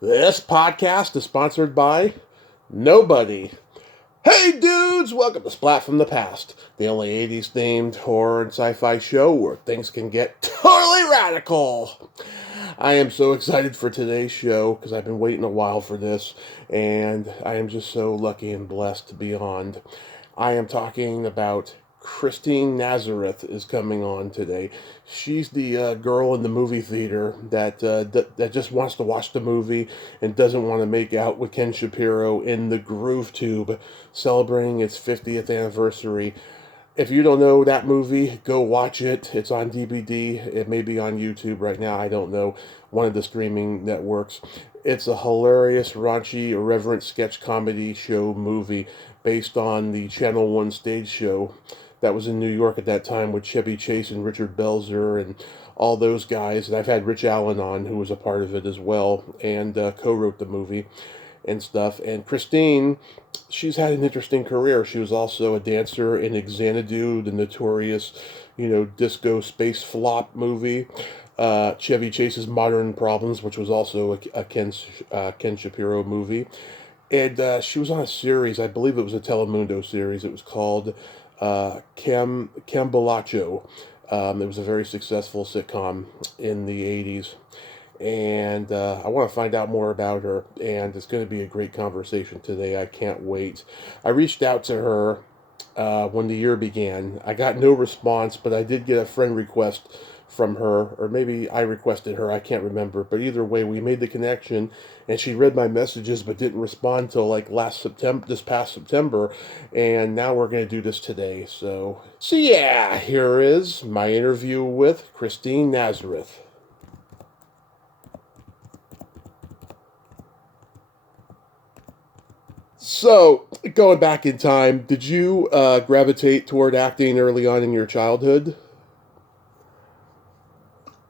This podcast is sponsored by nobody. Hey dudes, welcome to Splat from the Past, the only 80s themed horror and sci-fi show where things can get totally radical. I am so excited for today's show because I've been waiting a while for this, and I am just so lucky and blessed beyond. I am talking about Christine Nazareth is coming on today. She's the girl in the movie theater that just wants to watch the movie and doesn't want to make out with Ken Shapiro in the Groove Tube, celebrating its 50th anniversary. If you don't know that movie, go watch it. It's on DVD. It may be on YouTube right now. I don't know. One of the streaming networks. It's a hilarious, raunchy, irreverent sketch comedy show movie based on the Channel 1 stage show that was in New York at that time with Chevy Chase and Richard Belzer and all those guys. And I've had Rich Allen on, who was a part of it as well, and co-wrote the movie and stuff. And Christine, she's had an interesting career. She was also a dancer in Xanadu, the notorious, disco space flop movie. Chevy Chase's Modern Problems, which was also a Ken Shapiro movie. And she was on a series, I believe it was a Telemundo series. It was called Cambalacho. It was a very successful sitcom in the 80s. And I want to find out more about her, and it's going to be a great conversation today. I can't wait. I reached out to her when the year began. I got no response, but I did get a friend request from her, or maybe I requested her, I can't remember, but either way, we made the connection, and she read my messages but didn't respond till like this past September, and now we're going to do this today. So yeah, here is my interview with Christine Nazareth. So, going back in time, did you gravitate toward acting early on in your childhood?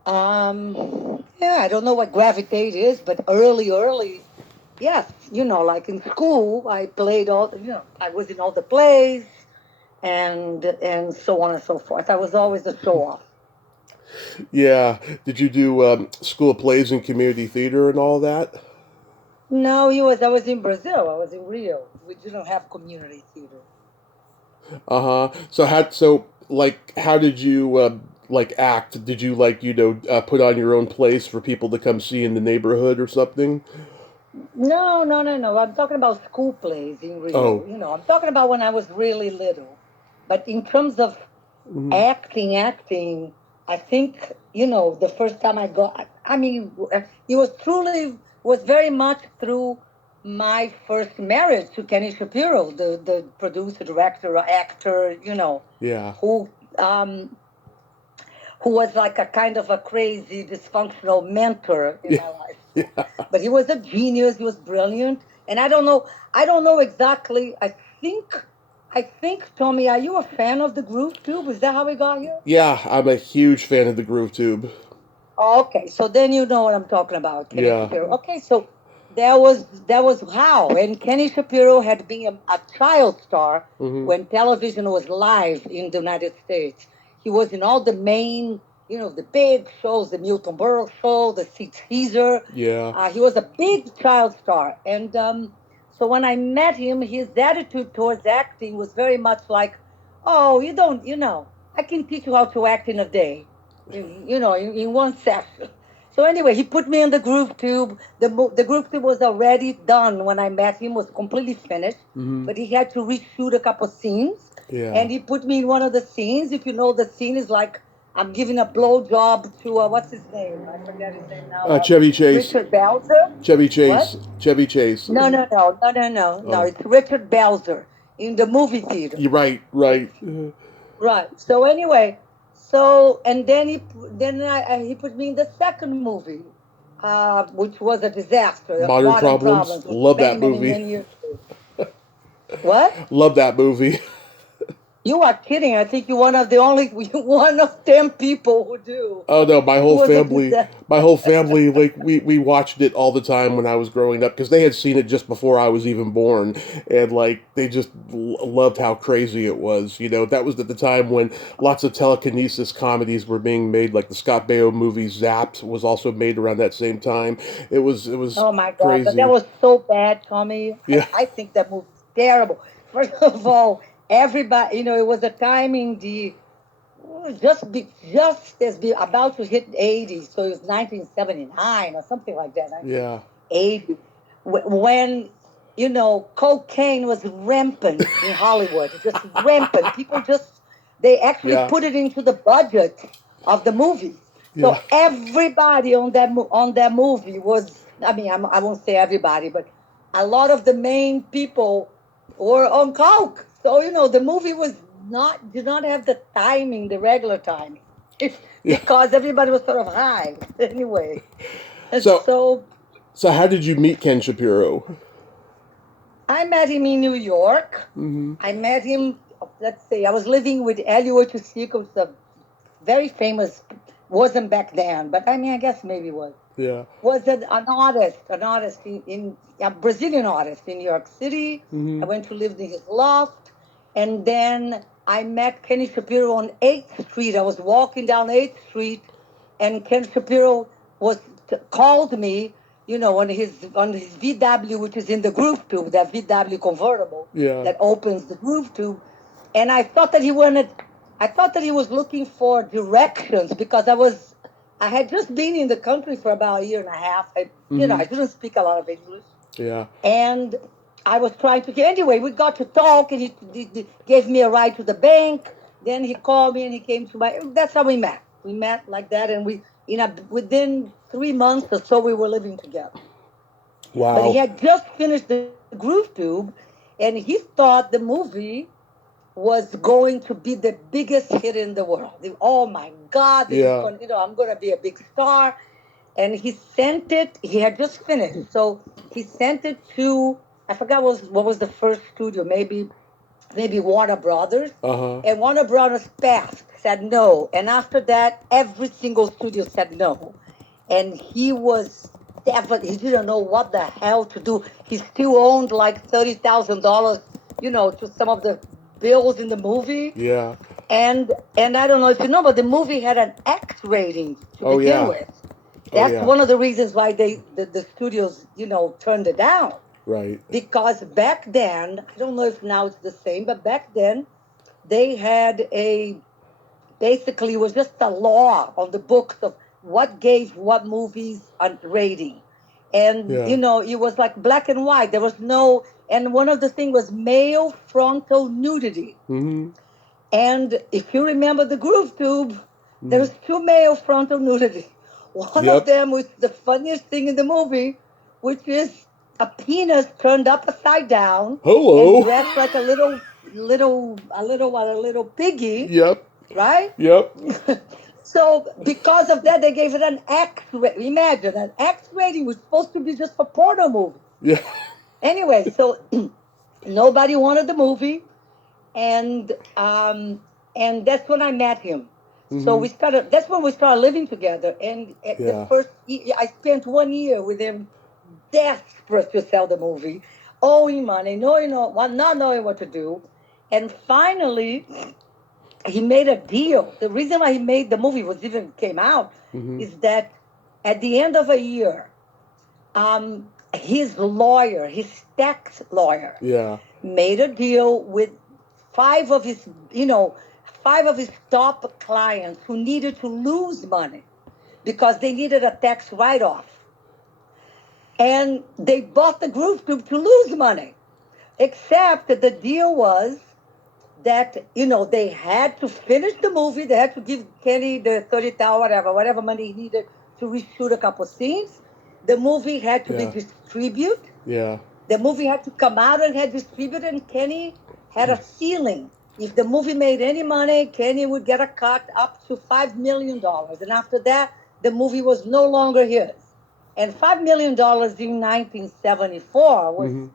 Yeah, I don't know what gravitate is, but early, yes, like in school, I played I was in all the plays and so on and so forth. I was always a show off. Yeah. Did you do school plays and community theater and all that? No, I was in Brazil. I was in Rio. We didn't have community theater. How did you act? Did you put on your own plays for people to come see in the neighborhood or something? No. I'm talking about school plays in Rio. Oh. I'm talking about when I was really little. But in terms of Mhm. acting, I think, the first time I mean, was very much through my first marriage to Kenny Shapiro, the producer, director, actor, Yeah. who, um, who was like a kind of a crazy, dysfunctional mentor in my life. Yeah. But he was a genius. He was brilliant. And I don't know exactly. I think, Tommy, are you a fan of the Groove Tube? Is that how we got here? Yeah, I'm a huge fan of the Groove Tube. Oh, okay, so then you know what I'm talking about, Kenny Yeah. Shapiro. Okay, so that was how, and Kenny Shapiro had been a child star Hmm. when television was live in the United States. He was in all the main, the big shows, the Milton Berle show, the Sid Caesar. Yeah. He was a big child star, and so when I met him, his attitude towards acting was very much like, "Oh, you don't, I can teach you how to act in a day." In one session. So anyway, he put me in the Groove Tube. The Groove Tube was already done when I met him, was completely finished, Hmm. but he had to reshoot a couple scenes, Yeah. and he put me in one of the scenes. If you know, the scene is like I'm giving a blow job to what's his name? I forget his name now. Chevy Chase. Richard Belzer. Chevy What? Chase. Chevy Chase. No. Oh, It's Richard Belzer in the movie theater. you're right. Right. Right. So anyway, and then he put me in the second movie, which was a disaster. Modern Modern Problems. Problems, was Love many, that many, movie. many years ago. What? Love that movie. You are kidding. I think you're one of the only one of 10 people who do. Oh no, Who was obsessed. my whole family, like we watched it all the time when I was growing up because they had seen it just before I was even born, and like they just loved how crazy it was. You know, that was at the time when lots of telekinesis comedies were being made, like the Scott Baio movie Zapped was also made around that same time. It was Oh my God. But that crazy. was so bad, Tommy. Yeah, I think that movie's terrible. First of all, everybody, it was a time in the just as be about to hit 80s. So it was 1979 or something like that. yeah, 1980, when cocaine was rampant in Hollywood, just rampant. People just they actually yeah, put it into the budget of the movies. yeah, So everybody on that movie was. I mean, I won't say everybody, but a lot of the main people were on coke. So the movie was not did not have the timing, the regular timing, yeah. because everybody was sort of high anyway. And So so so how did you meet Ken Shapiro? I met him in New York. Hmm. I met him, let's say, I was living with Elio Chusiko, who's a very famous, wasn't back then, but I mean, I guess maybe was. Yeah. Was an artist in a Brazilian artist in New York City. I Hmm. went to live in his loft. And then I met Kenny Shapiro on 8th Street. I was walking down 8th Street, and Ken Shapiro called me, on his VW, which is in the groove tube, that VW convertible Yeah. that opens the groove tube. And I thought that he was looking for directions because I had just been in the country for about a year and a half. I Hmm. didn't speak a lot of English. Yeah. And I was trying to get, anyway, we got to talk, and he gave me a ride to the bank. Then he called me and he came to that's how we met. We met like that, and within 3 months or so, we were living together. But he Wow. had just finished the Groove Tube, and he thought the movie was going to be the biggest hit in the world. Oh my God, this is Yeah. going, I'm going to be a big star. And he sent it, he had just finished. So he sent it to, I forgot what was the first studio, maybe Warner Brothers. Uh huh. And Warner Brothers passed, said no. And after that, every single studio said no. And he was definitely, he didn't know what the hell to do. He still owned like $30,000, to some of the bills in the movie. Yeah. And I don't know if you know, but the movie had an X rating to Oh begin yeah. with. Oh That's yeah. one of the reasons why the studios, turned it down. Right. Because back then, I don't know if now it's the same, but back then they had basically it was just a law on the books of what gave what movies a rating. And Yeah. it was like black and white. There was no, and one of the things was male frontal nudity. Hmm. And if you remember the Groove Tube, Hmm. there's two male frontal nudity. One of Yep. them was the funniest thing in the movie, which is a penis turned up upside down and Hello. dressed like a little piggy, Yep. right? Yep. So because of that, they gave it an X rating. Imagine an X rating was supposed to be just for porno movie. Yeah. Anyway, so nobody wanted the movie, and and that's when I met him. So Hmm. we started. That's when we started living together. And at the Yeah. first, I spent 1 year with him, desperate to sell the movie, owing money, not knowing what to do. And finally, he made a deal. The reason why he made the movie was even came out Hmm. is that at the end of a year, his lawyer, his tax lawyer, Yeah. made a deal with five of his, five of his top clients who needed to lose money because they needed a tax write-off. And they bought the Groove Tube to lose money. Except that the deal was that, they had to finish the movie. They had to give Kenny the 30,000, whatever money he needed to reshoot a couple scenes. The movie had to be Yeah. distributed. Yeah. The movie had to come out and had distributed, and Kenny had a ceiling. If the movie made any money, Kenny would get a cut up to $5 million. And after that, the movie was no longer his. And $5 million in 1974 was, Hmm.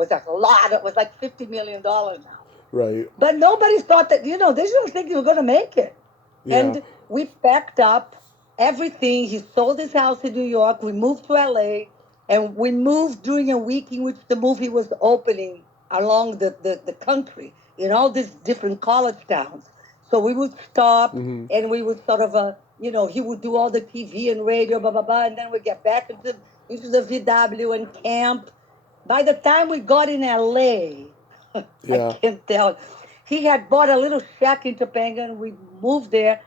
was like a lot. It was like $50 million now. Right. But nobody thought that, they didn't think you were going to make it. Yeah. And we packed up everything. He sold his house in New York. We moved to LA. And we moved during a week in which the movie was opening along the country in all these different college towns. So we would stop Hmm. and we would sort of, he would do all the TV and radio, blah, blah, blah. And then we get back into the VW and camp. By the time we got in LA, I Yeah. can't tell. He had bought a little shack in Topanga and we moved there.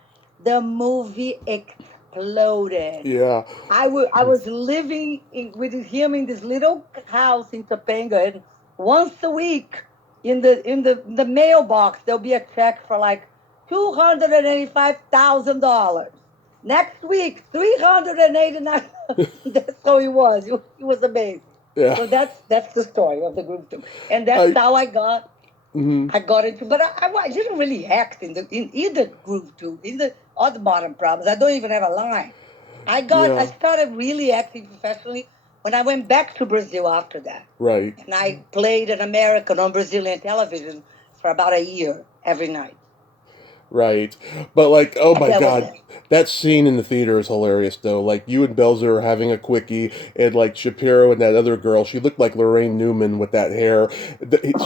The movie exploded. Yeah. I was living with him in this little house in Topanga, and once a week in the mailbox there'll be a check for like $285,000. Next week, 389. That's how he was. He was amazing. Yeah. So that's the story of the group too, and that's I. how I got Hmm. I got into. But I didn't really act in either group too, either or the Bottom Problems. I don't even have a line. I Yeah. started really acting professionally when I went back to Brazil after that, Right. and I played an American on Brazilian television for about a year every night, Right. But like, oh and my that was God, it. that scene in the theater is hilarious though. Like you and Belzer are having a quickie, and like Shapiro and that other girl, she looked like Lorraine Newman with that hair.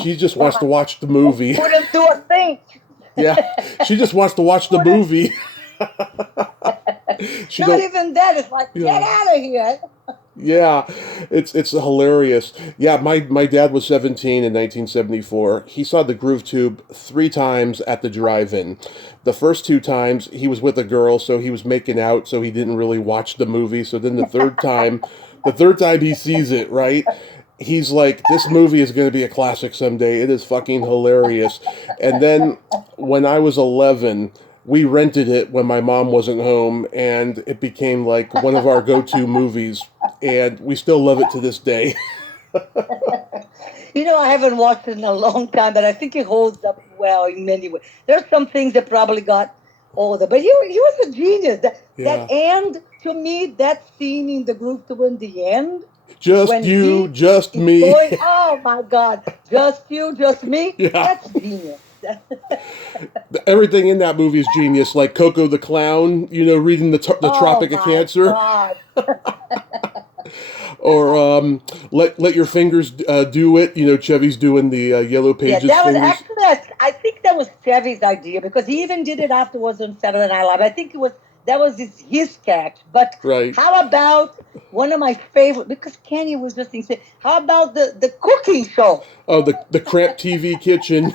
She just wants to watch the movie. Couldn't do a thing. Yeah, she just wants to watch the Couldn't. movie. She Not don't. even that. It's like get Yeah. out of here. Yeah, it's hilarious. Yeah, my dad was 17 in 1974. He saw the Groove Tube 3 times at the drive-in. The first 2 times he was with a girl, so he was making out, so he didn't really watch the movie. So then the third time he sees it, right? He's like, this movie is going to be a classic someday. It is fucking hilarious. And then when I was 11, we rented it when my mom wasn't home, and it became like one of our go-to movies, and we still love it to this day. I haven't watched it in a long time, but I think it holds up well in many ways. There's some things that probably got older, but he was a genius. That Yeah. end, to me, that scene in the group to in the end, Just when you, he just is me. going, oh my God, just you, just me, Yeah. that's genius. Everything in that movie is genius. Like Coco the Clown, reading the Oh Tropic of my Cancer, God. or let your fingers do it. Chevy's doing the Yellow Yeah, Pages that was fingers. actually, I think that was Chevy's idea because he even did it afterwards on Saturday Night Live. I think that was his sketch. But Right. how about one of my favorite, because Kenny was just insane. How about the cooking show? Oh, the Cramp TV Kitchen.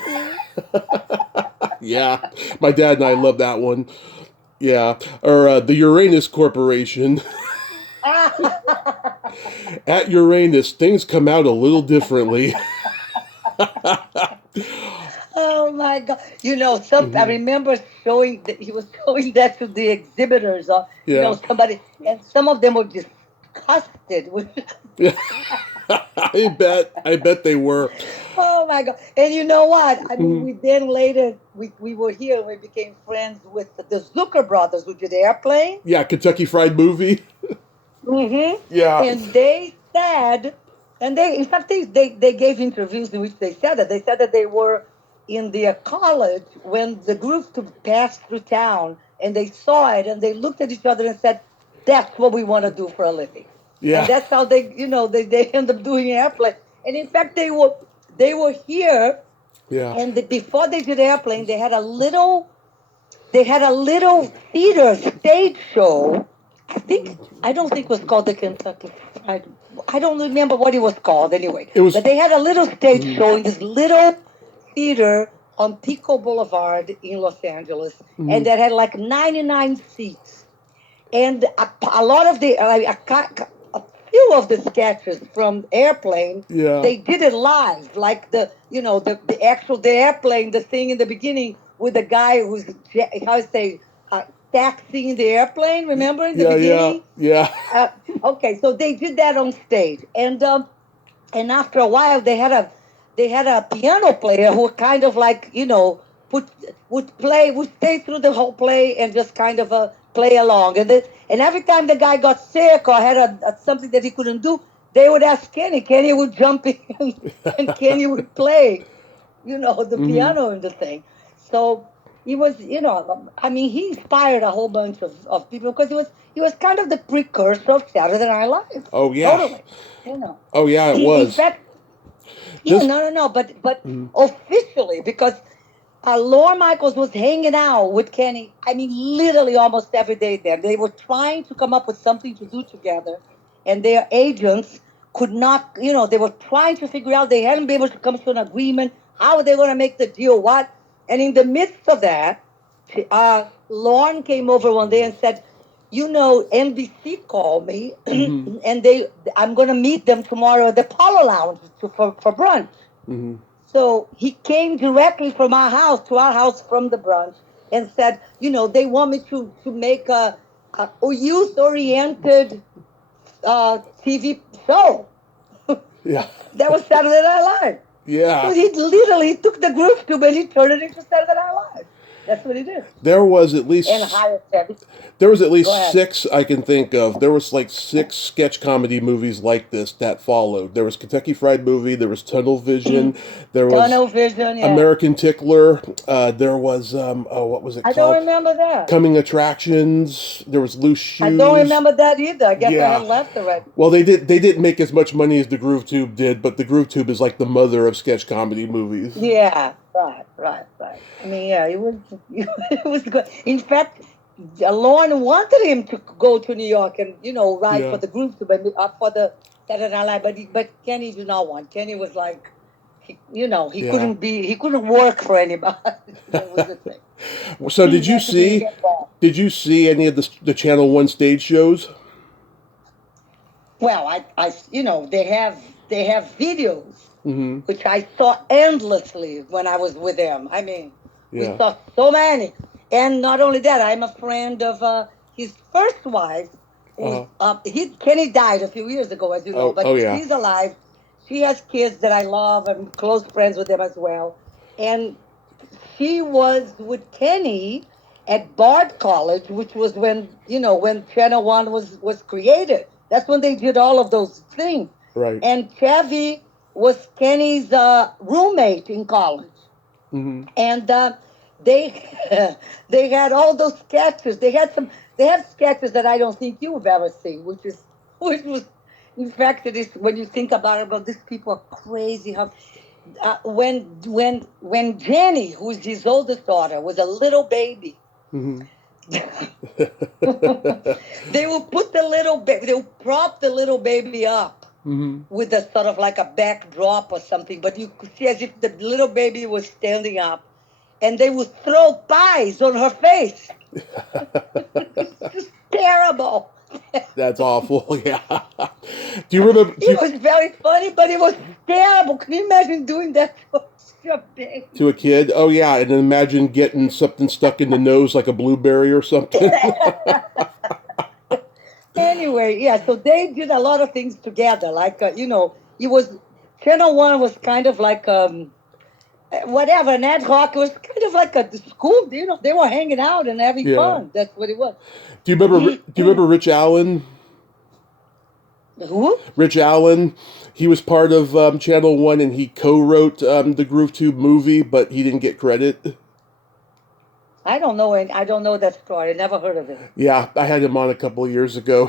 Yeah, my dad and I love that one. Yeah, or the Uranus Corporation. At Uranus, things come out a little differently. Oh my God! I Hmm. remember showing that he was showing that to the exhibitors, or Yeah. somebody, and some of them were disgusted with. Yeah. I bet they were. Oh my God! And you know what? I mean, Mhm. we then later we were here and we became friends with the Zucker brothers who did Airplane. Yeah, Kentucky Fried Movie. Mm-hmm. Yeah. And they said, and they in fact they gave interviews in which they said that they were in their college when the group passed through town and they saw it and they looked at each other and said, "That's what we want to do for a living." And Yeah. that's how they end up doing Airplane. And in fact, they were here, Yeah. and before they did Airplane, they had a little theater stage show. I don't think it was called the Kentucky Fried. I don't remember what it was called anyway. It was. But they had a little stage Mhm. show in this little theater on Pico Boulevard in Los Angeles, and Mhm. that had like 99 seats. And a lot of a few of the sketches from Airplane, Yeah. they did it live, like the airplane, the thing in the beginning with the guy who's how to say taxiing the airplane. Remember in the Yeah. Yeah. beginning? Yeah. Uh, okay, so they did that on stage, and after a while they had a piano player who kind of like put would stay through the whole play and just kind of play along, and every time the guy got sick or had something that he couldn't do, they would ask Kenny. Kenny would jump in and Kenny would play. the Mm-hmm. piano and the thing. So he was, I mean, he inspired a whole bunch of people because he was kind of the precursor of Saturday Night Live. Oh yeah. Totally. You know. Oh yeah, it In was. fact, yeah, This. no, but Mhm. officially, because Lorne Michaels was hanging out with Kenny. I mean, literally almost every day there. They were trying to come up with something to do together, and their agents could not. They were trying to figure out. They hadn't been able to come to an agreement. How were they going to make the deal? What? And in the midst of that, Lorne came over one day and said, NBC called me, Mhm. and I'm going to meet them tomorrow at the Polo Lounge for brunch. Mhm. So he came directly from our house to our house from the brunch and said, they want me to make a youth oriented TV show. Yeah. That was Saturday Night Live. So Yeah. he literally took the group tube and he turned it into Saturday Night Live. That's what he did. There was at And least hired Chevy. there was at Go least ahead. six I can think of. There was like six sketch comedy movies like this that followed. There was Kentucky Fried Movie. There was Tunnel Vision. There was Tunnel Vision, yeah. American Tickler. There was what was it I don't called? remember that. Coming Attractions. There was Loose I don't Shoes. remember that either. I guess I had Yeah. left already. Well, they didn't make as much money as the Groove Tube did, but the Groove Tube is like the mother of sketch comedy movies. Yeah, right. I mean, yeah, it was it was good. In fact, Lorne wanted him to go to New York and ride for Yeah. the group to but for the Saturday Night Live, but Kenny did not want. Kenny was like, Yeah. he couldn't work for anybody. That was the thing. So He had to be get involved. did you see any of the Channel One stage shows? Well, they have videos Mm-hmm. which I saw endlessly when I was with them. I mean, we Yeah. saw so many. And not only that, I'm a friend of his first wife. Who's, Uh, Kenny died a few years ago, as you know, oh but yeah. she's alive. She has kids that I love. I'm close friends with them as well. And she was with Kenny at Bard College, which was when Channel One was created. That's when they did all of those things. Right. And Chevy was Kenny's roommate in college, Mm-hmm. and they they had all those sketches. They have sketches that I don't think you've ever seen, which was in fact it is when you think about it. But these people are crazy. How when Jenny, who's his oldest daughter, was a little baby, Mm-hmm. they will prop the little baby up Mm-hmm. with a sort of like a backdrop or something, but you could see as if the little baby was standing up, and they would throw pies on her face. It's just terrible. That's awful. Yeah. Do you remember? It was very funny, but it was terrible. Can you imagine doing that to your baby? To a kid? Oh yeah, and then imagine getting something stuck in the nose like a blueberry or something. Anyway, yeah, so they did a lot of things together. Like, it was Channel One was kind of like whatever, an ad hoc. It was kind of like a school. They were hanging out and having Yeah. fun. That's what it was. Do you remember? Do you remember Rich Allen? Who? Rich Allen. He was part of Channel One, and he co-wrote the Groove Tube movie, but he didn't get credit. I don't know. I don't know that story. I never heard of it. Yeah, I had him on a couple of years ago.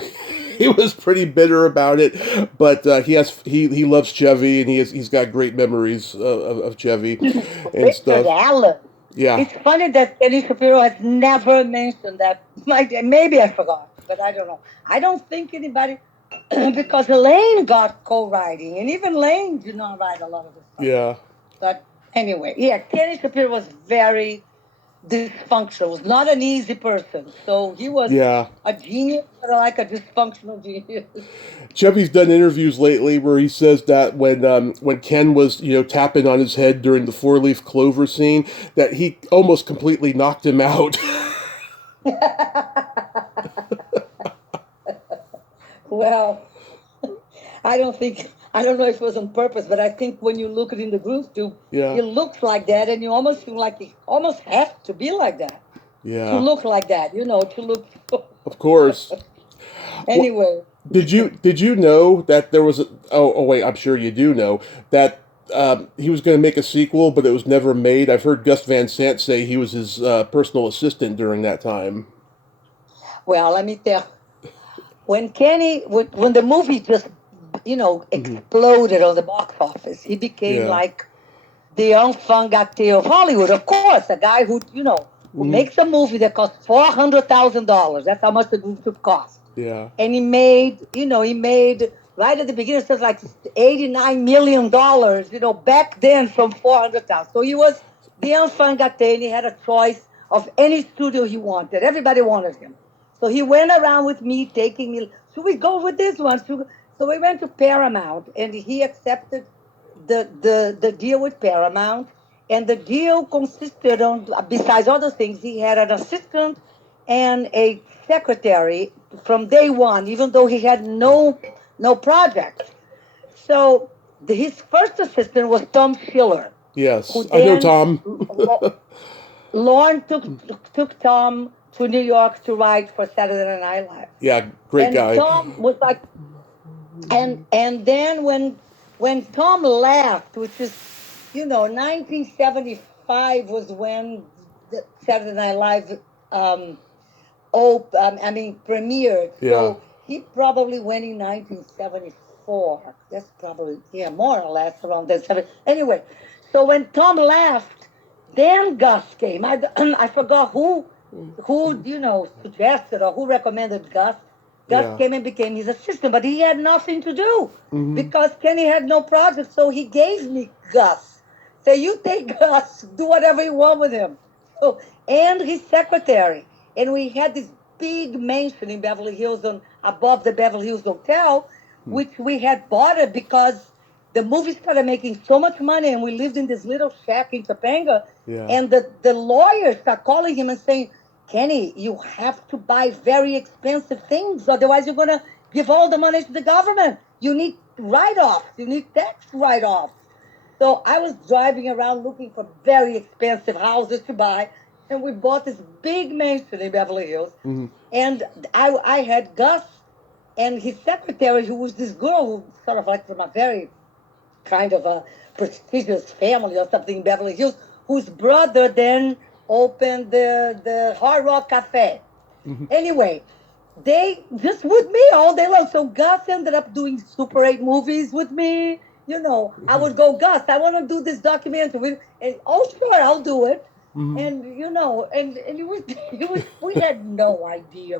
He was pretty bitter about it, but he loves Chevy, and he's got great memories of Chevy and Richard stuff. Allen. Yeah, It's funny that Ken Shapiro has never mentioned that. Maybe I forgot, but I don't know. I don't think anybody, because Elaine got co-writing, and even Lane did not write a lot of the stuff. yeah, But anyway, yeah, Kenny Shapiro was very dysfunctional. Was not an easy person. So he was yeah. a genius, but like a dysfunctional genius. Chevy's done interviews lately where he says that when Ken was tapping on his head during the four-leaf clover scene, that he almost completely knocked him out. Well, I don't know if it was on purpose, but I think when you look at it in the groove tube, Yeah, it looks like that, and you almost feel like it almost has to be like that to yeah. look like that, to look. Of course. Anyway, Did you know that there was oh wait, I'm sure you do know that he was going to make a sequel, but it was never made. I've heard Gus Van Sant say he was his personal assistant during that time. Well, let me tell. When the movie just, exploded on the box office, he became like the enfant gâté of Hollywood. Of course, a guy who makes a movie that costs $400,000. That's how much the movie should cost. Yeah. And he made right at the beginning, it was like $89 million, back then from 400,000. So he was the enfant gâté, and he had a choice of any studio he wanted. Everybody wanted him. So he went around with me, taking me, should we go with this one? So we went to Paramount, and he accepted the deal with Paramount. And the deal consisted on, besides other things, he had an assistant and a secretary from day one, even though he had no project. So his first assistant was Tom Schiller. Yes, I know Tom. Lorne took Tom to New York to write for Saturday Night Live. Yeah, great guy. And Tom was like, and then when Tom left, which is, 1975 was when the Saturday Night Live premiered. Yeah. So he probably went in 1974. That's probably, more or less around that. Anyway, so when Tom left, then Gus came. I forgot who suggested or who recommended Gus. Gus came and became his assistant, but he had nothing to do because Kenny had no project. So he gave me Gus. Say, you take Gus, do whatever you want with him. So, and his secretary. And we had this big mansion in Beverly Hills, above the Beverly Hills Hotel, which we had bought it because the movie started making so much money, and we lived in this little shack in Topanga. Yeah. And the lawyers start calling him and saying, Kenny, you have to buy very expensive things, otherwise you're going to give all the money to the government. You need write-offs. You need tax write-offs. So I was driving around looking for very expensive houses to buy, and we bought this big mansion in Beverly Hills. Mm-hmm. And I had Gus and his secretary, who was this girl who sort of like from a very kind of a prestigious family or something in Beverly Hills, whose brother then opened the Hard Rock Cafe. Mm-hmm. Anyway, they just with me all day long. So Gus ended up doing Super 8 movies with me. I would go, Gus, I want to do this documentary. And, oh, sure, I'll do it. Mm-hmm. And, and it was, we had no idea.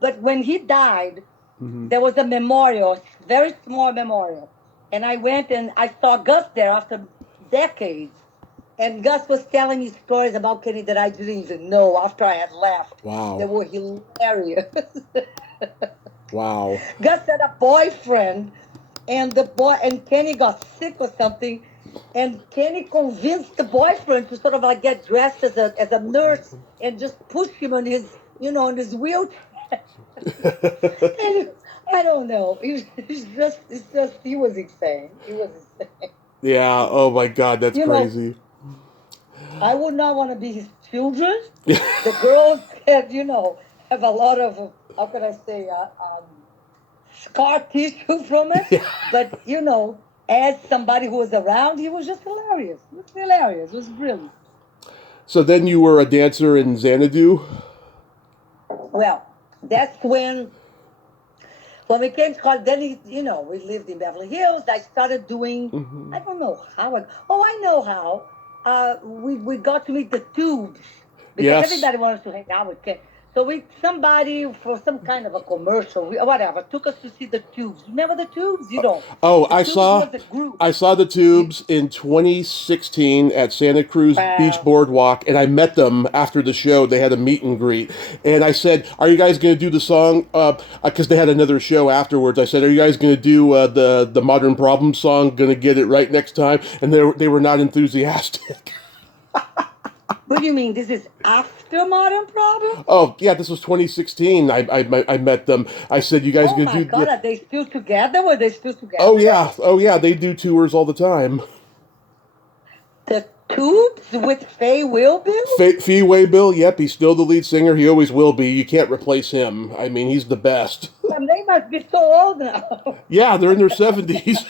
But when he died, there was a memorial, a very small memorial. And I went and I saw Gus there after decades. And Gus was telling me stories about Kenny that I didn't even know after I had left. Wow. They were hilarious. Wow. Gus had a boyfriend, and Kenny got sick or something, and Kenny convinced the boyfriend to sort of like get dressed as a nurse and just push him on his wheelchair. And I don't know. He was insane. He was insane. Yeah. Oh my God, that's crazy. I would not want to be his children. The girls have a lot of, how can I say, scar tissue from it. Yeah. But, as somebody who was around, he was just hilarious. It was hilarious. It was brilliant. So then you were a dancer in Xanadu? Well, that's when we came to college. Then, we lived in Beverly Hills. I started doing, I don't know how. I know how. We got to meet the Tubes because everybody wanted to hang out with Ken. So somebody for some kind of a commercial, whatever, took us to see the Tubes. Remember the Tubes? You don't. Oh, I saw the Tubes in 2016 at Santa Cruz Beach Boardwalk, and I met them after the show. They had a meet and greet, and I said, "Are you guys going to do the song?" Because they had another show afterwards. I said, "Are you guys going to do the Modern Problem song? Going to get it right next time?" And they were not enthusiastic. What do you mean? This is after Modern Problem? Oh, yeah, this was 2016. I met them. I said, you guys are going to do... Oh, my God, are they still together? Were they still together? Oh, yeah, they do tours all the time. The Tubes with Fay Waybill? Fay Waybill, yep, he's still the lead singer. He always will be. You can't replace him. I mean, he's the best. They must be so old now. Yeah, they're in their 70s.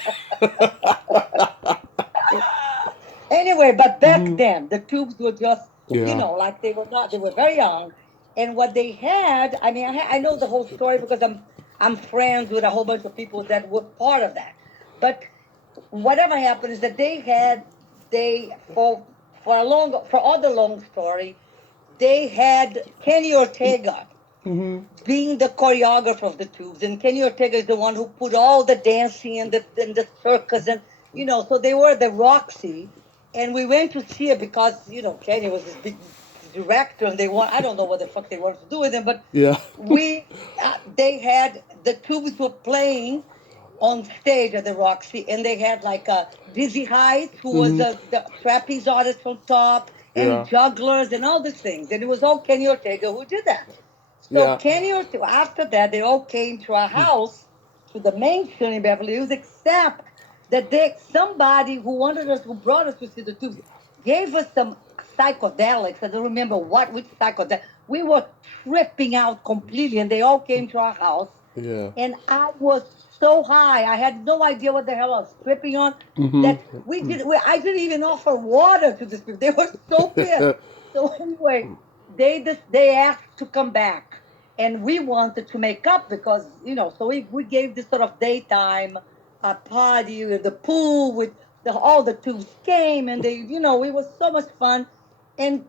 Anyway, but back then the tubes were just, Yeah. like they were not. They were very young, and what they had. I mean, I know the whole story because I'm friends with a whole bunch of people that were part of that. But whatever happened is that they for all the long story, they had Kenny Ortega being the choreographer of the tubes, and Kenny Ortega is the one who put all the dancing and the circus, and so they were the Roxy, and we went to see it because Kenny was this big director, and they want I don't know what the fuck they wanted to do with him, but Yeah. we they had the tubes were playing on stage at the Roxy, and they had like Dizzy Heights, who was the trapeze artist on top, and Yeah. jugglers and all these things, and it was all Kenny Ortega who did that. So Yeah. Kenny Ortega, after that, they all came to our house, to the mansion in Beverly Hills, except that somebody who brought us to see the tubes, gave us some psychedelics. I don't remember which psychedelic. We were tripping out completely, and they all came to our house, Yeah. and I was so high, I had no idea what the hell I was tripping on. That I didn't even offer water to these people. They were so pissed. So anyway, they asked to come back, and we wanted to make up because So we gave this sort of daytime party with the pool with all the tubes came, and it was so much fun, and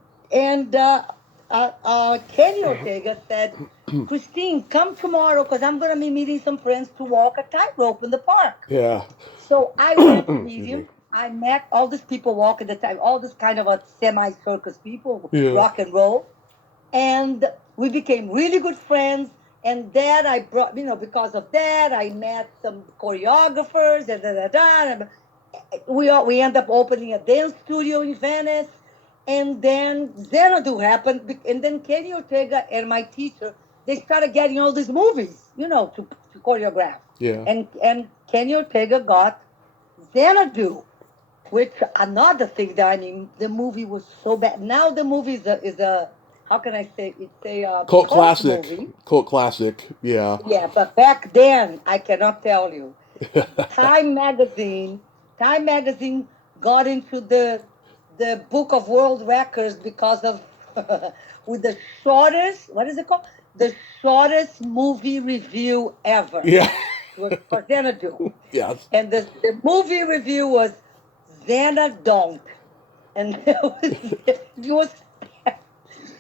Kenny Ortega said, Christine, come tomorrow because I'm going to be meeting some friends to walk a tightrope in the park. Yeah. So I went to meet Excuse him. me. I met all these people walking the time, all this kind of a semi-circus people, Yeah. rock and roll, and we became really good friends. And that I brought, because of that, I met some choreographers and And we end up opening a dance studio in Venice. And then Xanadu happened, and then Kenny Ortega and my teacher, they started getting all these movies, to choreograph. Yeah. And Kenny Ortega got Xanadu, which another thing that the movie was so bad. Now the movie is a how can I say, it's a Cult cult classic. movie. Cult classic. Yeah. Yeah, but back then I cannot tell you. Time magazine, Time magazine got into the book of world records because of with the shortest, what is it called? The shortest movie review ever. Yeah. It was for Xanadu. Yes. And the movie review was Xanadu. And it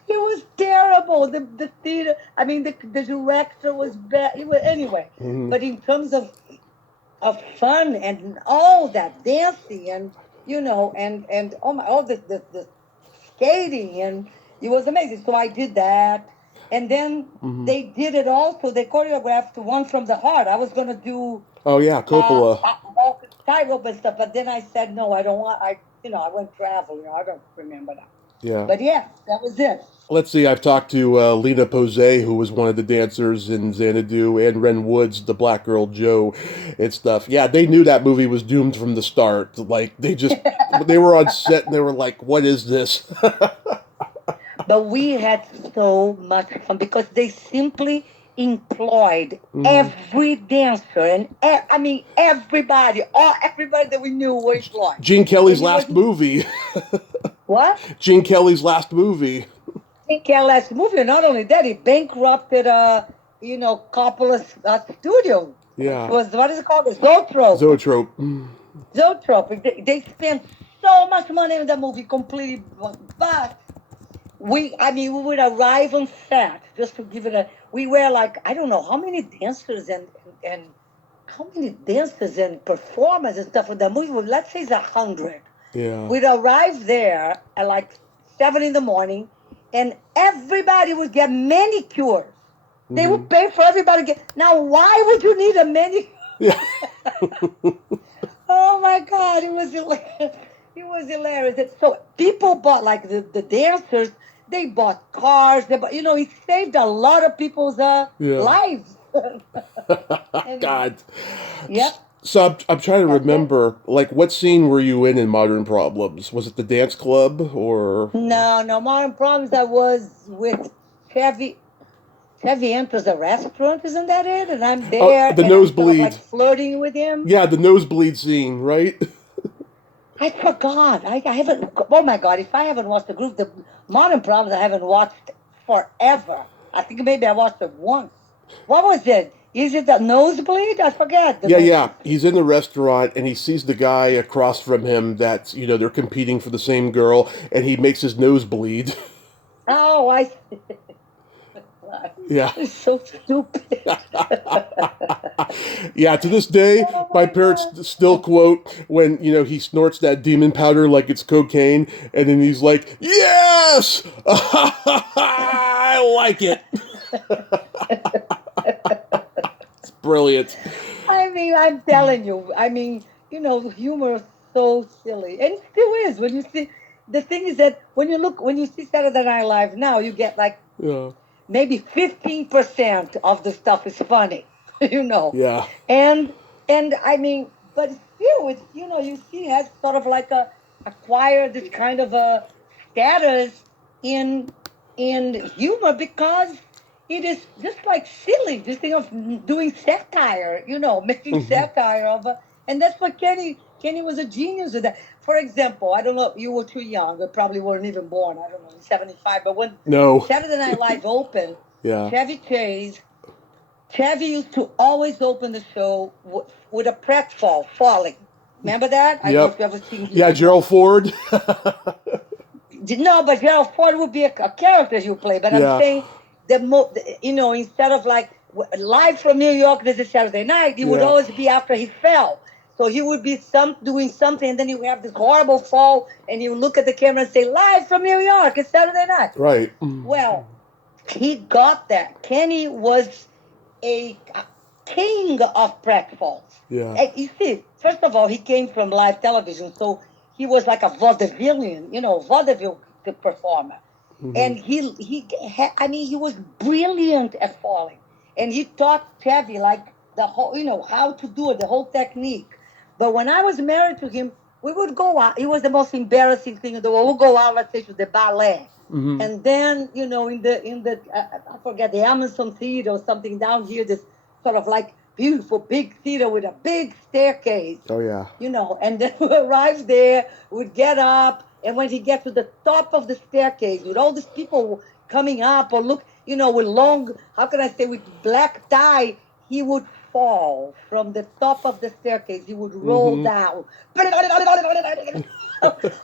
was terrible. The theater, I mean, the director was bad. Anyway, but in terms of fun and all that dancing and and all the skating, and it was amazing. So I did that, and then they did it also. They choreographed one from the heart. I was gonna do Oh yeah, Coppola. tightrope and stuff, but then I said no. I don't want. I went travel. I don't remember that. Yeah. But yeah, that was it. Let's see. I've talked to Lena Posey, who was one of the dancers in Xanadu, and Ren Woods, the Black Girl Joe, and stuff. Yeah, they knew that movie was doomed from the start. Like they were on set and they were like, "What is this?" But we had so much fun because they simply employed every dancer, and I mean everybody, everybody that we knew were employed. Gene Kelly's And it last was- movie. What? Gene Kelly's last movie. Think last movie. Not only that, he bankrupted Coppola's studio. Yeah. It was, what is it called? Zoetrope. Zoetrope. Zoetrope. They spent so much money on the movie completely, but we would arrive on set just to give it we were like, I don't know how many dancers and how many dancers and performers and stuff in the movie. Well, let's say it's 100. Yeah. We'd arrive there at like 7 in the morning, and everybody would get manicures. They would pay for everybody to get. Now, why would you need a manicure? Yeah. Oh my God, it was hilarious. It was hilarious. So people bought, like the dancers, they bought cars. They bought, it saved a lot of people's lives. God. Yep. So I'm trying to remember, like, what scene were you in Modern Problems? Was it the dance club or? No, Modern Problems. I was with Chevy. Chevy enters a restaurant, isn't that it? And I'm there. The and nosebleed. I'm sort of like flirting with him. Yeah, the nosebleed scene, right? I forgot. I haven't. Oh my God! If I haven't watched the group, the Modern Problems, I haven't watched forever. I think maybe I watched it once. What was it? Is it the nosebleed? I forget the Yeah, name. yeah. He's in the restaurant and he sees the guy across from him that's, they're competing for the same girl and he makes his nose bleed. Oh, I. Yeah. It's so stupid. Yeah, to this day, Oh my my parents God. still quote when, he snorts that demon powder like it's cocaine and then he's like, "Yes! I like it." It's brilliant. I mean, I'm telling you. I mean, humor is so silly, and it still is. When you see, the thing is that when you see Saturday Night Live now, you get like Yeah. maybe 15% of the stuff is funny, you know, Yeah. and and I mean, but still, it's you see, it has sort of like acquired this kind of a status in humor because it is just like silly, this thing of doing satire, making Mhm. satire of and that's what Kenny was a genius at that. For example, I don't know, you were too young, or probably weren't even born. I don't know, in '75, but when No. Saturday Night Live opened, Yeah. Chevy Chase, Chevy used to always open the show with a pratfall falling. Remember that? I don't know if Yep. you ever seen him Yeah, before. Gerald Ford. No, but Gerald Ford would be a character you play. But I'm Yeah. saying instead of like live from New York, this is Saturday night. He would Yeah. always be after he fell. So he would be doing something, and then you have this horrible fall, and you look at the camera and say, "Live from New York, it's Saturday night." Right. Well, he got that. Kenny was a king of pratfalls. Yeah. And you see, first of all, he came from live television, so he was like a vaudevillian, vaudeville performer. Hmm. And I mean, he was brilliant at falling, and he taught Chevy like the whole, how to do it, the whole technique. But when I was married to him, we would go out. It was the most embarrassing thing in the world. We'd go out, let's say, to the ballet, Hmm. and then in the I forget, the Amazon Theater or something down here, this sort of like beautiful big theater with a big staircase, Oh yeah. and then we arrive there, we'd get up, and when he gets to the top of the staircase with all these people coming up or look, with long, how can I say, with black tie, he would fall from the top of the staircase. He would roll Hmm. down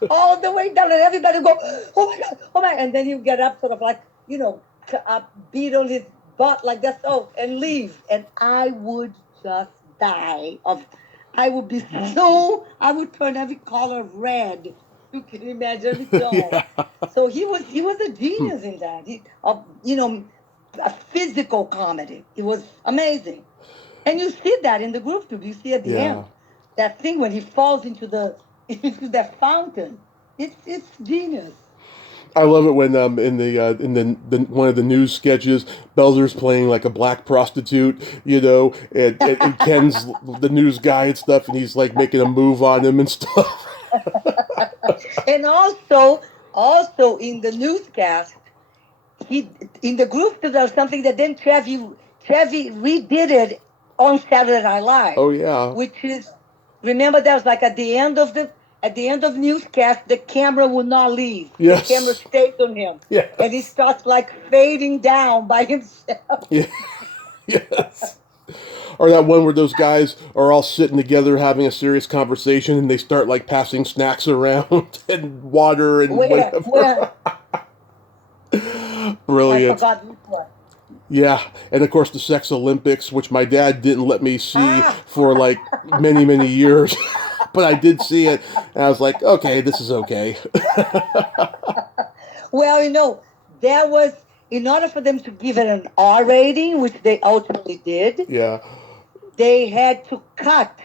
all the way down, and everybody would go, "Oh my God, oh my!" And then you get up, sort of like, beat on his butt like that, and leave. And I would just die of. I would be I would turn every color red. You can imagine, every tone. Yeah. So he was a genius in that. A physical comedy. It was amazing. And you see that in the group too. You see at the Yeah. end that thing when he falls into the into that fountain. It's genius. I love it when in the one of the news sketches, Belzer's playing like a black prostitute, and Ken's the news guy and stuff, and he's like making a move on him and stuff. And also in the newscast, he in the group there was something that then Trevi redid it on Saturday Night Live, Oh yeah. which is, remember, that was like at the end of newscast, the camera will not leave. The camera Yes. stays on him, and he Yes. starts like fading down by himself. Yeah. Yes. Or that one where those guys are all sitting together having a serious conversation and they start like passing snacks around and water and Where whatever. I Brilliant. forgot which one. Yeah, and of course the Sex Olympics, which my dad didn't let me see Ah, for like many, many years, but I did see it, and I was like, okay, this is okay. well, there was, in order for them to give it an R rating, which they ultimately did, Yeah, they had to cut.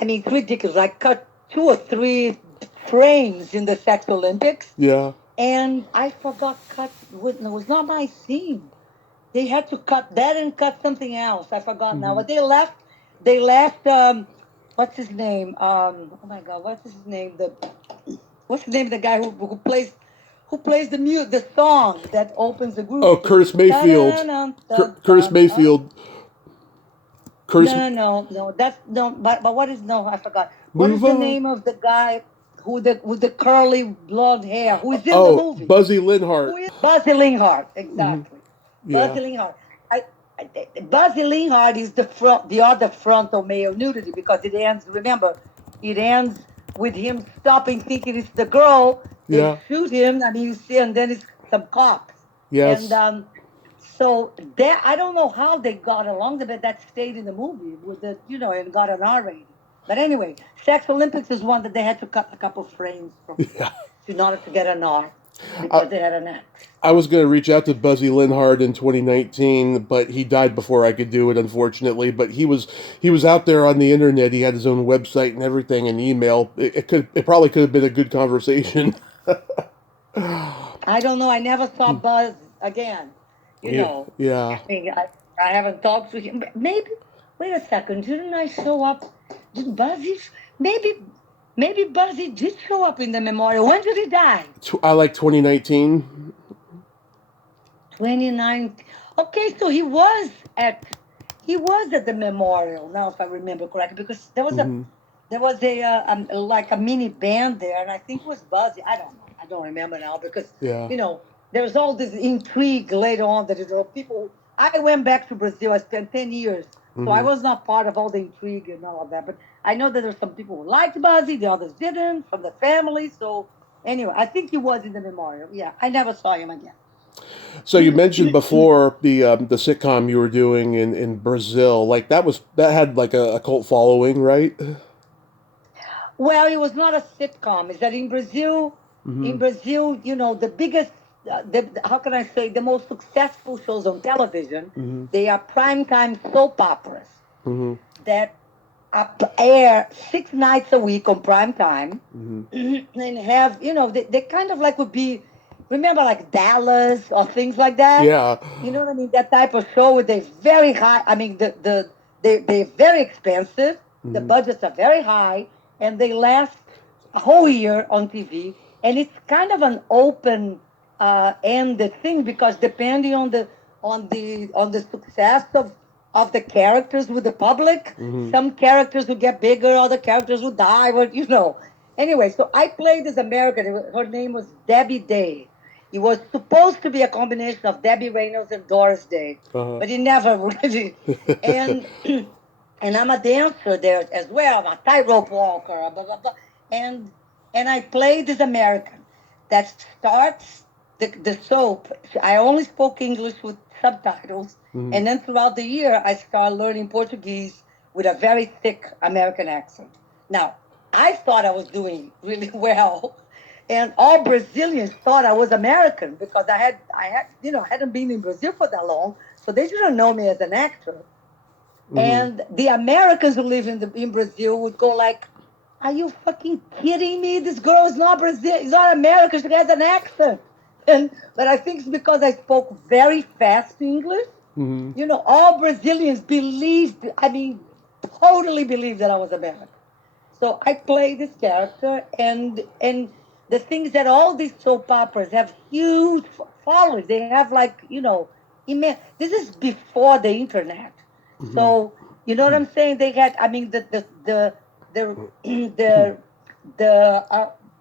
I mean, it's ridiculous. Like cut 2 or 3 frames in the Sex Olympics, yeah. and I forgot it was not my scene. They had to cut that and cut something else. I forgot now. Hmm. But they left. They left. What's his name? Oh my God, what's his name? What's the name of the guy who plays the song that opens the Oh, group? Curtis Mayfield. Curtis Huh? Mayfield. Curtis, No, no, no, no. That's no. But what is no? I forgot. What is move the on. name of the guy who the with the curly blonde hair, who is in the Oh, movie. Buzzy Linhart. Who is Buzzy Linhart? Hmm. Exactly. Yeah. Buzzy Linhart. Buzzy Linhart is the other frontal male nudity because it ends. Remember, it ends with him stopping, thinking it's the girl. They Yeah. shoot him, and you see, and then it's some cops. And Yes. so there, I don't know how they got along, but that stayed in the movie with the and got an R rating. But anyway, Sex Olympics is one that they had to cut a couple frames from Yeah. in order to get an R I, because they had an X. I was going to reach out to Buzzy Linhart in 2019, but he died before I could do it, unfortunately. But he was out there on the internet. He had his own website and everything, and email. It probably could have been a good conversation. I don't know. I never saw Buzz again. You Yeah. know, Yeah. I mean, I haven't talked to him. Maybe. Wait a second. Didn't I show up? Did Buzzy? Maybe. Maybe Buzzy did show up in the memorial. When did he die? I like 2019. 29. Okay, so he was at the memorial now, if I remember correctly, because Hmm. there was like a mini band there, and I think it was Buzzy. I don't know. I don't remember now because Yeah. you know there was all this intrigue later on that people. I went back to Brazil. I spent 10 years, so I Hmm. was not part of all the intrigue and all of that. But I know that there's some people who liked Buzzy, the others didn't, from the family. So anyway, I think he was in the memorial. Yeah, I never saw him again. So you mentioned before the sitcom you were doing in Brazil, like that had like a cult following, right? Well, it was not a sitcom. Is that in Brazil? Hmm. In Brazil, the biggest, how can I say, the most successful shows on television, Hmm. they are primetime soap operas Hmm. that air 6 nights a week on prime time Hmm. and have, they kind of like would be, remember like Dallas or things like that? Yeah. You know what I mean? That type of show with a very high, I mean, they're very expensive. The Hmm. budgets are very high and they last a whole year on TV. And it's kind of an open ended thing because depending on the success of the characters with the public, Hmm. some characters will get bigger, other characters will die, but. Anyway, so I played this American. Her name was Debbie Day. It was supposed to be a combination of Debbie Reynolds and Doris Day, Uh-huh. but it never really. And and I'm a dancer there as well. I'm a tightrope walker, blah blah blah. And and I played this American that starts the soap. I only spoke English with subtitles, Hmm. and then throughout the year I started learning Portuguese with a very thick American accent. Now I thought I was doing really well, and all Brazilians thought I was American because hadn't been in Brazil for that long, so they didn't know me as an actor. Hmm. And the Americans who live in Brazil would go like, "Are you fucking kidding me? This girl is not Brazil. Is not American. She has an accent." And but I think it's because I spoke very fast English. Hmm. All Brazilians believed. I mean, totally believed that I was American. So I play this character, and the things that all these soap operas have huge followers. They have like immense. This is before the internet, Hmm. so you know what I'm saying. They had. I mean, the the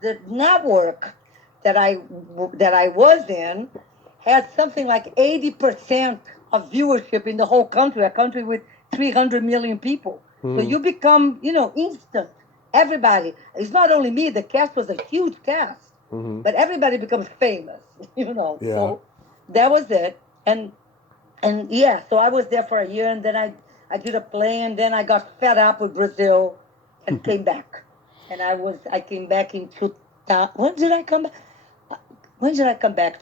the network that I was in had something like 80% of viewership in the whole country, a country with 300 million people. So Hmm. you become, instant. Everybody. It's not only me. The cast was a huge cast, Hmm. but everybody becomes famous. Yeah. So that was it. And yeah, so I was there for a year, and then I did a play, and then I got fed up with Brazil, and came back. And I came back in 2000. When did I come back? When did I come back?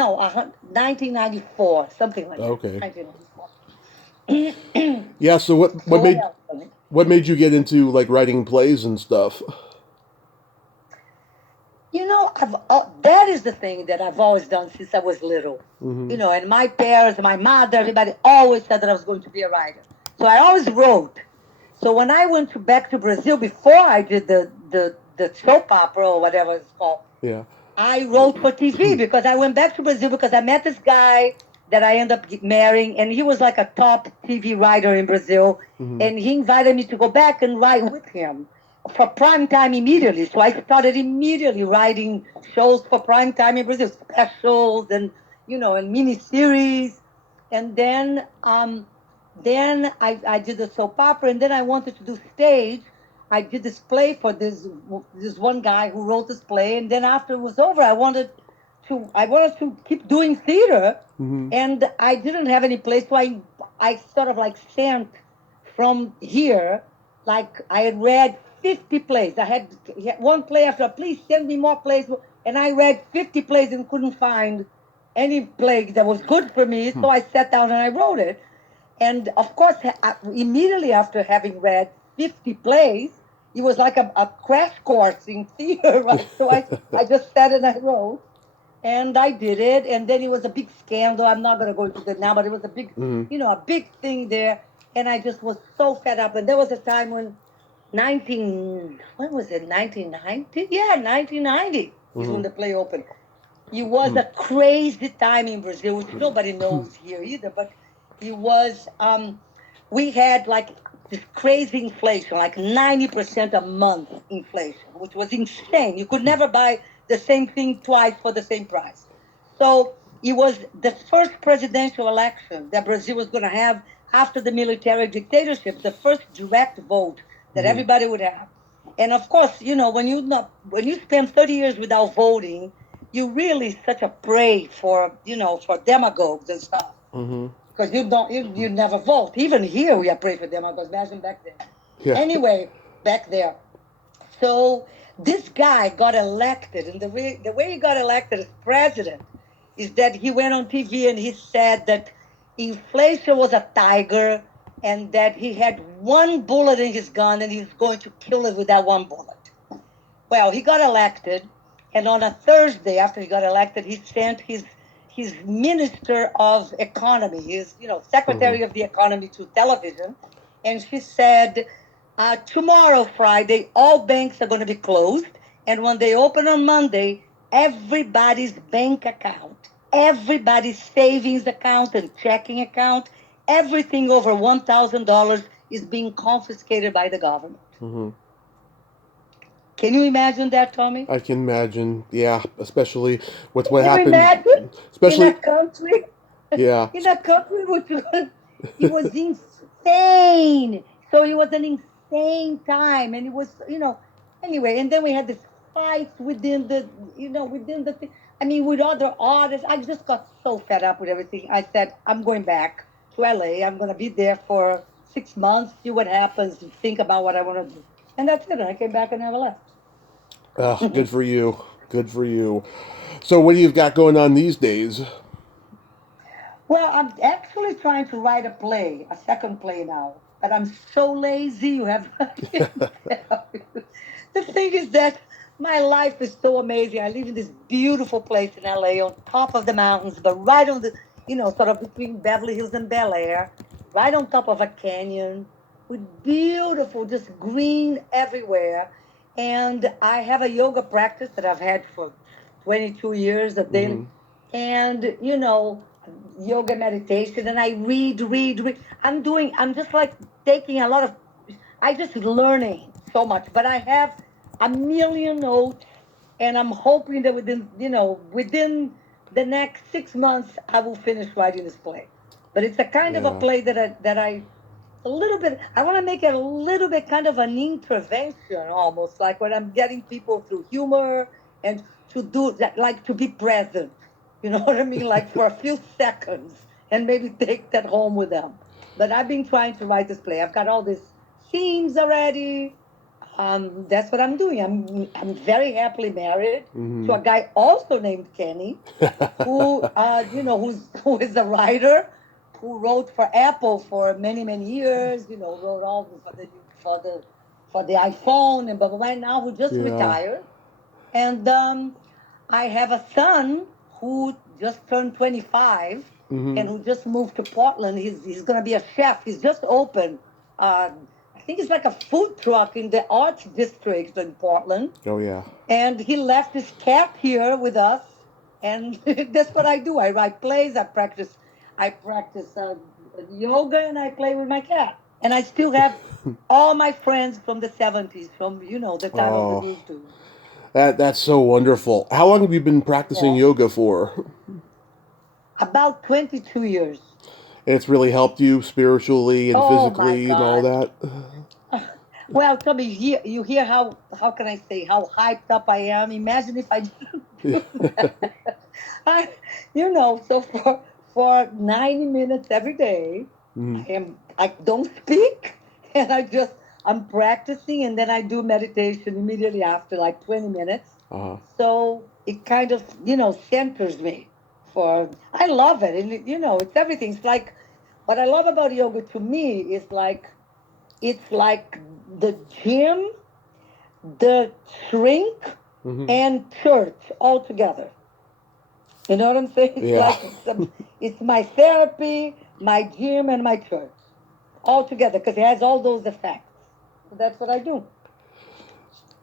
No, 1994, something like that. Okay. 1994. Yeah. So So what else? what made you get into like writing plays and stuff? That is the thing that I've always done since I was little. Hmm. And my parents, my mother, everybody always said that I was going to be a writer. So I always wrote. So when I went back to Brazil before I did the soap opera or whatever it's called, Yeah. I wrote for TV because I went back to Brazil because I met this guy that I ended up marrying, and he was like a top TV writer in Brazil, Hmm. and he invited me to go back and write with him. for prime time immediately. So I started immediately writing shows for prime time in Brazil, specials and and mini series. And then I did the soap opera, and then I wanted to do stage. I did this play for this one guy who wrote this play, and then after it was over, I wanted to keep doing theater, Mm-hmm. and I didn't have any place, so I sort of like sent from here, like I had read 50 plays. I had one play after, please send me more plays, and I read 50 plays and couldn't find any play that was good for me, so I sat down and I wrote it. And of course, immediately after having read 50 plays, it was like a crash course in theater, right? So I just sat and I wrote, and I did it. And then it was a big scandal. I'm not going to go into that now, but it was a big, Mm-hmm. a big thing there. And I just was so fed up. And there was a time when when was it? 1990? Yeah, 1990 is when Mm-hmm. the play opened. It was a crazy time in Brazil, which nobody knows here either. But it was, we had like this crazy inflation, like 90% a month inflation, which was insane. You could never buy the same thing twice for the same price. So it was the first presidential election that Brazil was going to have after the military dictatorship, the first direct vote that Mm-hmm. everybody would have. And of course, when you spend 30 years without voting, you really such a prey for for demagogues and stuff, Mm-hmm. because you never vote. Even here we are prey for demagogues. Imagine back then. Yeah. Anyway, back there. So this guy got elected, and the way he got elected as president is that he went on TV and he said that inflation was a tiger, and that he had one bullet in his gun and he was going to kill it with that one bullet. Well, he got elected, and on a Thursday after he got elected, he sent his minister of economy, his Mm-hmm. secretary of the economy, to television, and she said, tomorrow, Friday, all banks are going to be closed, and when they open on Monday, everybody's bank account, everybody's savings account and checking account, everything over $1,000 is being confiscated by the government. Mm-hmm. Can you imagine that, Tommy? I can imagine. Yeah, especially with Can what you happened. imagine in a Especially, country, yeah. in a country which was, it was insane. So it was an insane time, and it was, anyway. And then we had this fight within the thing. I mean, with other artists. I just got so fed up with everything. I said, I'm going back to LA. I'm going to be there for 6 months, see what happens, think about what I want to do. And that's it. And I came back and never left. Good for you. Good for you. So, what do you've got going on these days? Well, I'm actually trying to write a play, a second play now, but I'm so lazy. You have the thing is that my life is so amazing. I live in this beautiful place in LA on top of the mountains, but right on the, sort of between Beverly Hills and Bel Air, right on top of a canyon with beautiful, just green everywhere. And I have a yoga practice that I've had for 22 years a Mm-hmm. daily. And, yoga meditation, and I read. I'm just like taking a lot of, I just learning so much, but I have a million notes, and I'm hoping that within the next 6 months, I will finish writing this play. But it's a kind of a Yeah. play that I a little bit, I want to make it a little bit kind of an intervention, almost like when I'm getting people through humor, and to do that, like to be present. You know what I mean? Like for a few seconds, and maybe take that home with them. But I've been trying to write this play. I've got all these themes already. That's what I'm doing. I'm very happily married to Mm-hmm. a guy also named Kenny, who who is a writer, who wrote for Apple for many many years. Wrote all for the iPhone and blah blah blah. Now who just Yeah. retired, and I have a son who just turned 25 Mm-hmm. and who just moved to Portland. He's going to be a chef. He's just opened. Uh, I think it's like a food truck in the Arts District in Portland, Oh yeah. and he left his cat here with us, and that's what I do. I write plays. I practice yoga, and I play with my cat. And I still have all my friends from the 70s, from, the time of the Oh, groove tube. that's so wonderful. How long have you been practicing Yeah. yoga for? About 22 years. It's really helped you spiritually and Oh my physically and all God. that. Well, Tommy, you hear how can I say, how hyped up I am? Imagine if I didn't do that. I, so for 90 minutes every day, Mhm. I don't speak, and I'm practicing, and then I do meditation immediately after, like 20 minutes. Uh, So it kind of, centers me. I love it, and it's everything. It's like what I love about yoga to me is like it's like the gym, the shrink, mhm. and church all together. You know what I'm saying? It's Yeah, like it's my therapy, my gym, and my church all together because it has all those effects. So that's what I do.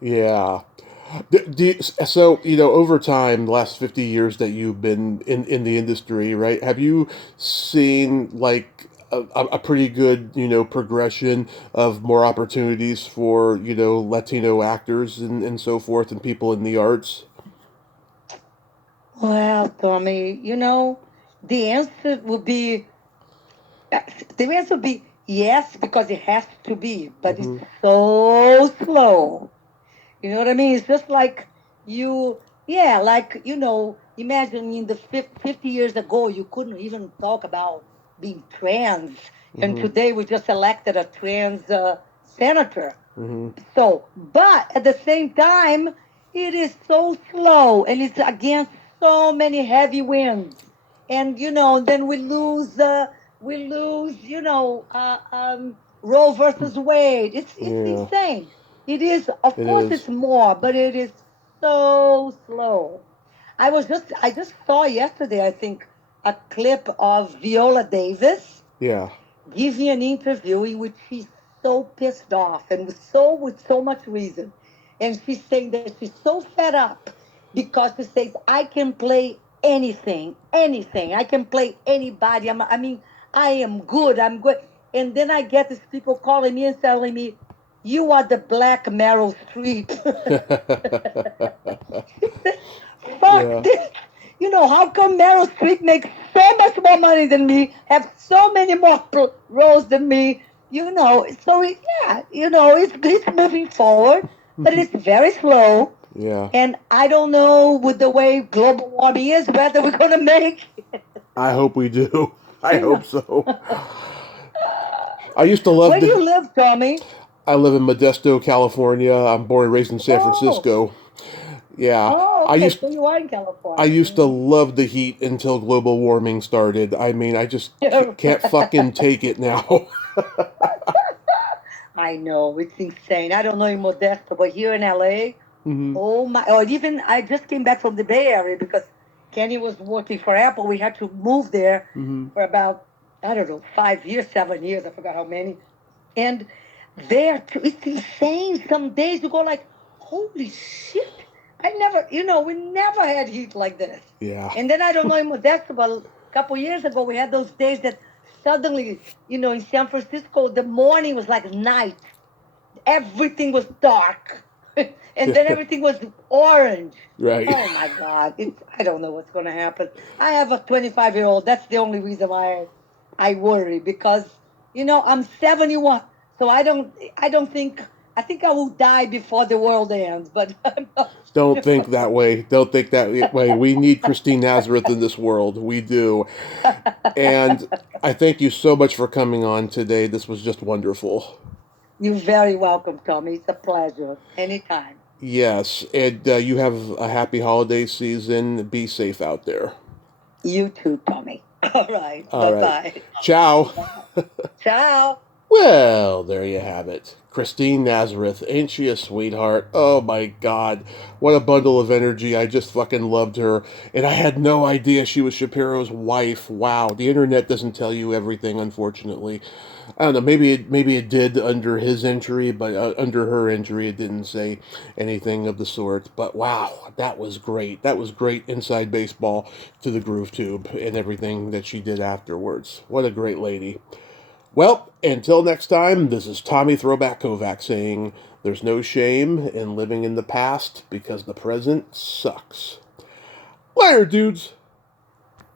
yeah. So, over time, the last 50 years that you've been in the industry, right? Have you seen like a pretty good, progression of more opportunities for, Latino actors and so forth and people in the arts? Well, Tommy, the answer would be the answer would be yes because it has to be, but it's Hmm. so slow. You know what I mean? It's just like yeah, like, imagine in the 50 years ago, you couldn't even talk about being trans. And Hmm. today we just elected a trans senator. Hmm. So, but at the same time, it is so slow and it's against so many heavy winds. And, then we lose, Roe versus Wade. It's Yeah, insane. It is, of it course, is. it's more, but it is so slow. I just saw yesterday, I think, a clip of Viola Davis Yeah. giving an interview in which she's so pissed off and with so much reason. And she's saying that she's so fed up because she says, I can play anything, anything. I can play anybody. I mean, I am good. I'm good. And then I get these people calling me and telling me, you are the black Meryl Streep. Fuck Yeah. this. How come Meryl Streep makes so much more money than me, have so many more roles than me? So yeah, it's moving forward, but it's very slow. Yeah. And I don't know with the way global warming is whether we're gonna make I hope we do. I you know hope so. I used to love where do the. you live, Tommy? I live in Modesto, California. I'm born and raised in San Oh, Francisco. Yeah, oh, I okay, used so you are in I California. used to love the heat until global warming started. I mean, I just can't fucking take it now. I know, it's insane. I don't know in Modesto, but here in LA, Hmm. oh my, or even I just came back from the Bay Area because Kenny was working for Apple. We had to move there Hmm. for about, I don't know, 5 years, 7 years, I forgot how many. And there too, it's insane. Some days you go like, holy shit. We never had heat like this. Yeah. And then I don't know in Modesto, but a couple years ago we had those days that suddenly, in San Francisco, the morning was like night. Everything was dark. And then everything was orange. Right. Oh my God. I don't know what's gonna happen. I have a 25-year-old. That's the only reason why I worry because I'm 71. So I don't think I think I will die before the world ends, but I'm not Don't think sure. that way. Don't think that way. We need Christine Nazareth in this world. We do. And I thank you so much for coming on today. This was just wonderful. You're very welcome, Tommy. It's a pleasure. Anytime. Yes, and you have a happy holiday season. Be safe out there. You too, Tommy. All right. All right. Bye-bye. Ciao. Ciao. Well, there you have it. Christine Nazareth. Ain't she a sweetheart? Oh my God. What a bundle of energy. I just fucking loved her. And I had no idea she was Shapiro's wife. Wow. The internet doesn't tell you everything, unfortunately. I don't know. Maybe it did under his entry, but under her entry, it didn't say anything of the sort. But wow, that was great. That was great inside baseball to the Groove Tube and everything that she did afterwards. What a great lady. Well, until next time, this is Tommy Throwback Kovac saying there's no shame in living in the past because the present sucks. Later, dudes!